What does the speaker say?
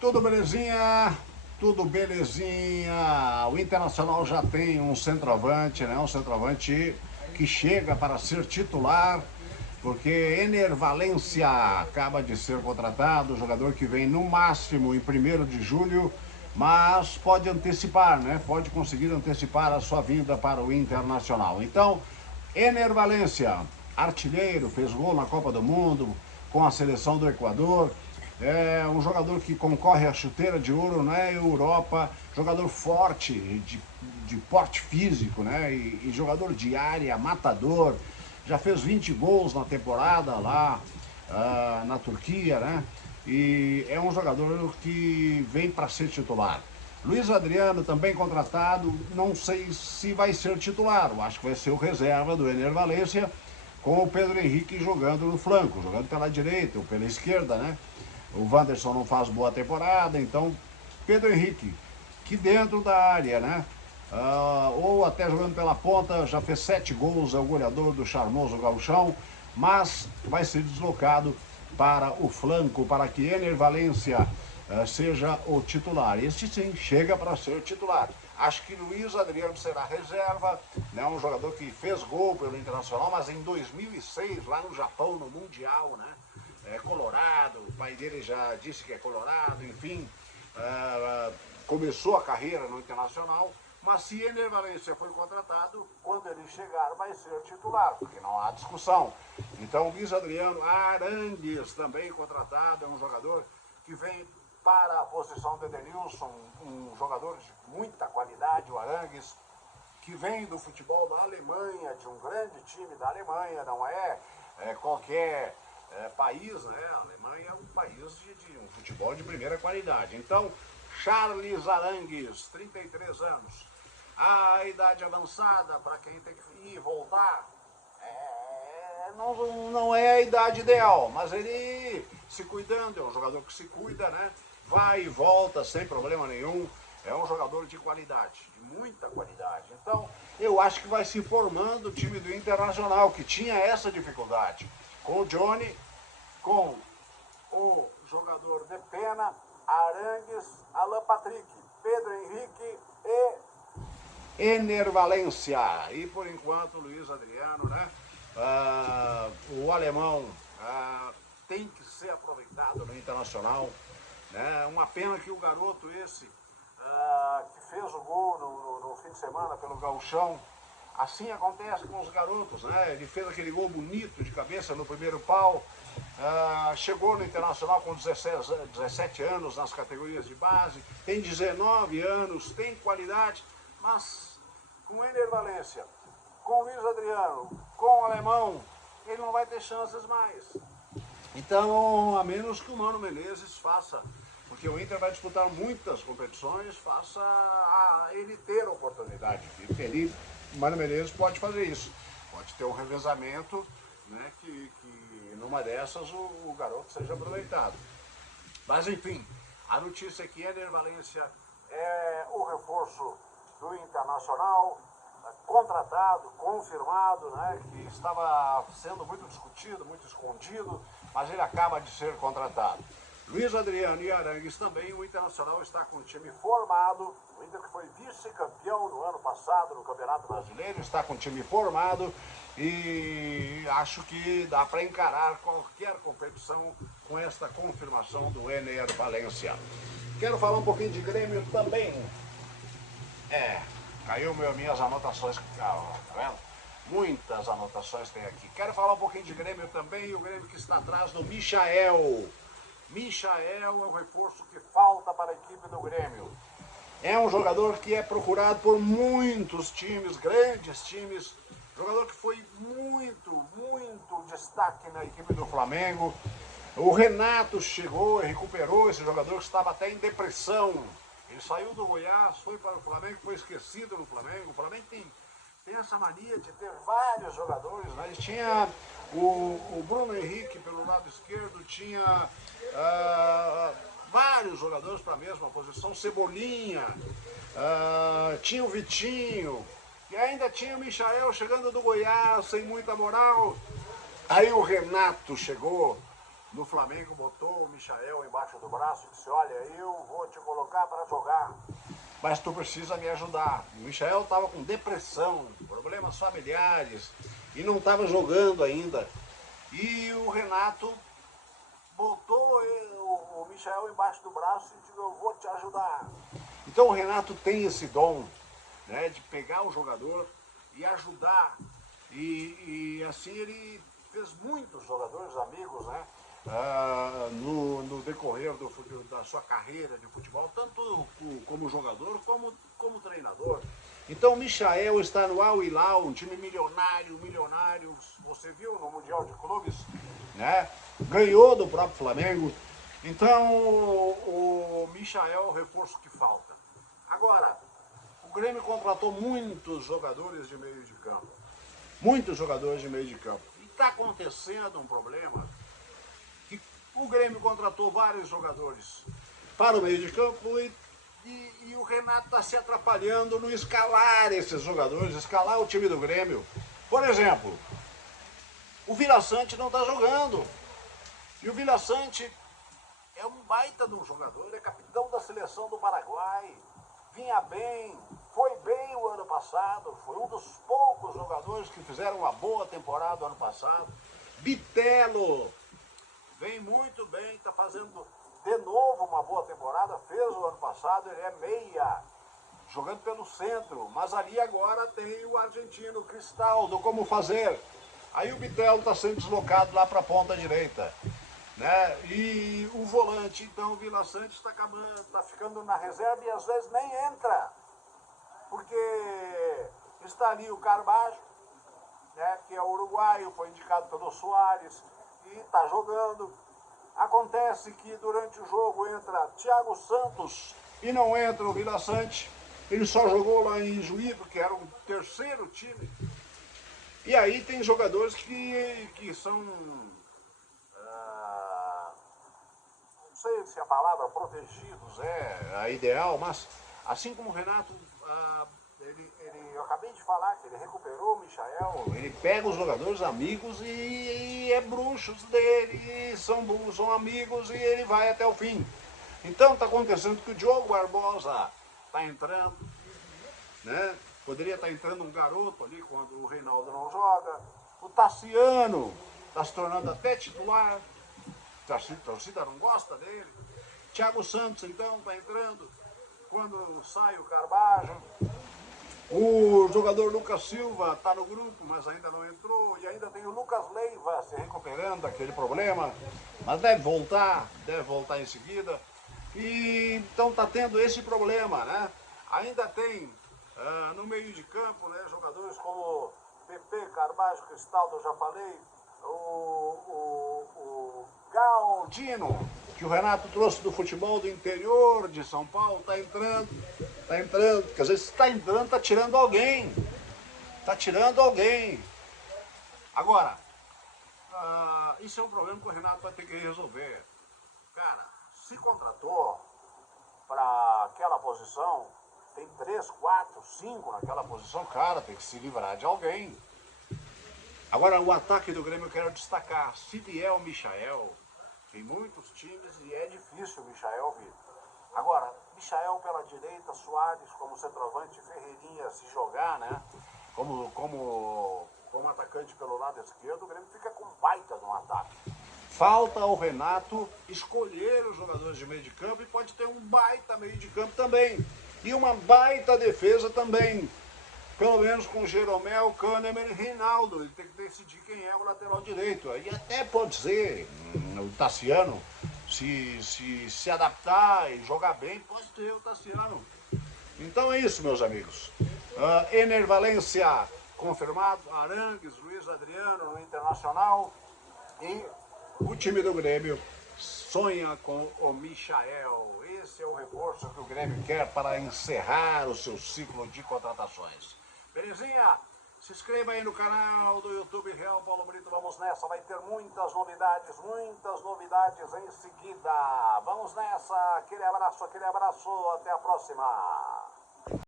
Tudo belezinha? Tudo belezinha. O Internacional já tem um centroavante, né? Um centroavante que chega para ser titular, porque Ener Valencia acaba de ser contratado, jogador que vem no máximo em 1º de julho, mas pode antecipar, né? Pode conseguir antecipar a sua vinda para o Internacional. Então, Ener Valencia, artilheiro, fez gol na Copa do Mundo com a seleção do Equador. É um jogador que concorre à chuteira de ouro na Europa, jogador forte, de porte físico, né? E jogador de área, matador. Já fez 20 gols na temporada lá na Turquia, né? E é um jogador que vem para ser titular. Luiz Adriano também contratado, não sei se vai ser titular, eu acho que vai ser o reserva do Ener Valencia, com o Pedro Henrique jogando no flanco, jogando pela direita ou pela esquerda, né? O Wanderson não faz boa temporada, então Pedro Henrique, que dentro da área, né? Ou até jogando pela ponta, já fez 7 gols, é o goleador do charmoso gauchão, mas vai ser deslocado para o flanco, para que Ener Valencia seja o titular. Este sim, chega para ser titular. Acho que Luiz Adriano será reserva, né? Um jogador que fez gol pelo Internacional, mas em 2006, lá no Japão, no Mundial, né? Colorado, o pai dele já disse que é colorado, enfim, começou a carreira no Internacional, mas se Ener Valencia foi contratado, quando ele chegar vai ser titular, porque não há discussão. Então Luiz Adriano Arangues também contratado, é um jogador que vem para a posição de Edenilson, um jogador de muita qualidade, o Arangues, que vem do futebol da Alemanha, de um grande time da Alemanha, não é qualquer país, né? A Alemanha é um país de um futebol de primeira qualidade. Então, Charles Arangues, 33 anos, a idade avançada para quem tem que ir e voltar, não é a idade ideal, mas ele se cuidando, é um jogador que se cuida, né? Vai e volta sem problema nenhum, é um jogador de qualidade, de muita qualidade. Então, eu acho que vai se formando o time do Internacional, que tinha essa dificuldade, com o Johnny, com o jogador de pena, Arangues, Alan Patrick, Pedro Henrique e Ener Valencia. E por enquanto Luiz Adriano, né? O alemão tem que ser aproveitado no Internacional, né? Uma pena que o garoto esse que fez o gol no fim de semana pelo gauchão, assim acontece com os garotos, né? Ele fez aquele gol bonito de cabeça no primeiro pau, chegou no Internacional com 17 anos nas categorias de base, tem 19 anos, tem qualidade, mas com Ener Valencia, com Luiz Adriano, com o alemão, ele não vai ter chances mais. Então, a menos que o Mano Menezes faça, porque o Inter vai disputar muitas competições, faça a ele ter a oportunidade. O Mano Menezes pode fazer isso, pode ter um revezamento, né, que numa dessas o garoto seja aproveitado. Mas enfim, a notícia é que Ener Valencia é o reforço do Internacional, contratado, confirmado, né, que estava sendo muito discutido, muito escondido, mas ele acaba de ser contratado. Luiz Adriano e Arangues também, o Internacional está com o time formado, o Inter que foi vice-campeão no ano passado no Campeonato Brasileiro, está com o time formado e acho que dá para encarar qualquer competição com esta confirmação do Ener Valencia. Quero falar um pouquinho de Grêmio também. Caiu minhas anotações, tá vendo? Muitas anotações tem aqui. Quero falar um pouquinho de Grêmio também, o Grêmio que está atrás do Michael. Michael é o reforço que falta para a equipe do Grêmio. É um jogador que é procurado por muitos times, grandes times. Jogador que foi muito destaque na equipe do Flamengo. O Renato chegou e recuperou esse jogador que estava até em depressão. Ele saiu do Goiás, foi para o Flamengo, foi esquecido no Flamengo. O Flamengo tem essa mania de ter vários jogadores, né? Ele tinha o Bruno Henrique pelo lado esquerdo, tinha vários jogadores para a mesma posição, Cebolinha, tinha o Vitinho, e ainda tinha o Michael chegando do Goiás, sem muita moral. Aí o Renato chegou, no Flamengo botou o Michael embaixo do braço e disse, olha, eu vou te colocar para jogar, mas tu precisa me ajudar. O Michael estava com depressão, problemas familiares e não estava jogando ainda. E o Renato botou o Michael embaixo do braço e disse, eu vou te ajudar. Então o Renato tem esse dom, né, de pegar o jogador e ajudar. E assim ele fez muitos jogadores amigos, né? No decorrer da sua carreira de futebol, tanto como jogador como treinador. Então o Michael está no Al Hilal, um time milionário, você viu no Mundial de Clubes, né? Ganhou do próprio Flamengo. Então o Michael é o reforço que falta. Agora, o Grêmio contratou muitos jogadores de meio de campo. Muitos jogadores de meio de campo. E está acontecendo um problema que o Grêmio contratou vários jogadores para o meio de campo e o Renato está se atrapalhando no escalar esses jogadores, escalar o time do Grêmio. Por exemplo, o Vila Sante não está jogando. E o Vila Sante é um baita de um jogador, é capitão da seleção do Paraguai. Vinha bem, foi bem o ano passado, foi um dos poucos jogadores que fizeram uma boa temporada ano passado. Bitelo vem muito bem, está fazendo de novo uma boa temporada, fez o ano passado, ele é meia, jogando pelo centro, mas ali agora tem o argentino Cristaldo, como fazer. Aí o Bitelo está sendo deslocado lá para a ponta direita. Né? E o volante, então, o Vila Sante está ficando na reserva e às vezes nem entra, porque está ali o Carbajo, né, que é uruguaio, foi indicado pelo Soares e está jogando. Acontece que durante o jogo entra Thiago Santos e não entra o Vila Sante. Ele só jogou lá em Juí, porque era o terceiro time. E aí tem jogadores que são... não sei se a palavra protegidos é a ideal, mas assim como o Renato, eu acabei de falar que ele recuperou o Michael, ele pega os jogadores amigos e é bruxos dele, são amigos e ele vai até o fim. Então está acontecendo que o Diogo Barbosa está entrando, né? Poderia estar entrando um garoto ali quando o Reinaldo não joga. O Tassiano está se tornando até titular. A torcida não gosta dele. Thiago Santos, então, está entrando quando sai o Carbajo. O jogador Lucas Silva está no grupo, mas ainda não entrou. E ainda tem o Lucas Leiva se recuperando daquele problema. Mas deve voltar em seguida. E então está tendo esse problema, né? Ainda tem no meio de campo, né, jogadores como PP, Carbajo, Cristaldo, eu já falei. O Galdino, que o Renato trouxe do futebol do interior de São Paulo, está entrando, porque às vezes está entrando, está tirando alguém, Agora, isso é um problema que o Renato vai ter que resolver. Cara, se contratou para aquela posição, tem 3, 4, 5 naquela posição, cara, tem que se livrar de alguém. Agora, o ataque do Grêmio eu quero destacar. Se vier o Michael, tem muitos times e é difícil o Michael vir. Agora, Michael pela direita, Soares como centroavante, Ferreirinha se jogar, né? Como atacante pelo lado esquerdo, o Grêmio fica com baita no ataque. Falta ao Renato escolher os jogadores de meio de campo e pode ter um baita meio de campo também. E uma baita defesa também. Pelo menos com Jeromel, Kahneman e Reinaldo. Ele tem que decidir quem é o lateral direito. Aí até pode ser o Tassiano, se adaptar e jogar bem, pode ter o Tassiano. Então é isso, meus amigos. Ener Valencia confirmado, Arangues, Luiz Adriano no Internacional. E o time do Grêmio sonha com o Michael. Esse é o reforço que o Grêmio quer para encerrar o seu ciclo de contratações. Belezinha? Se inscreva aí no canal do YouTube Real Paulo Brito. Vamos nessa, vai ter muitas novidades em seguida. Vamos nessa, aquele abraço, até a próxima.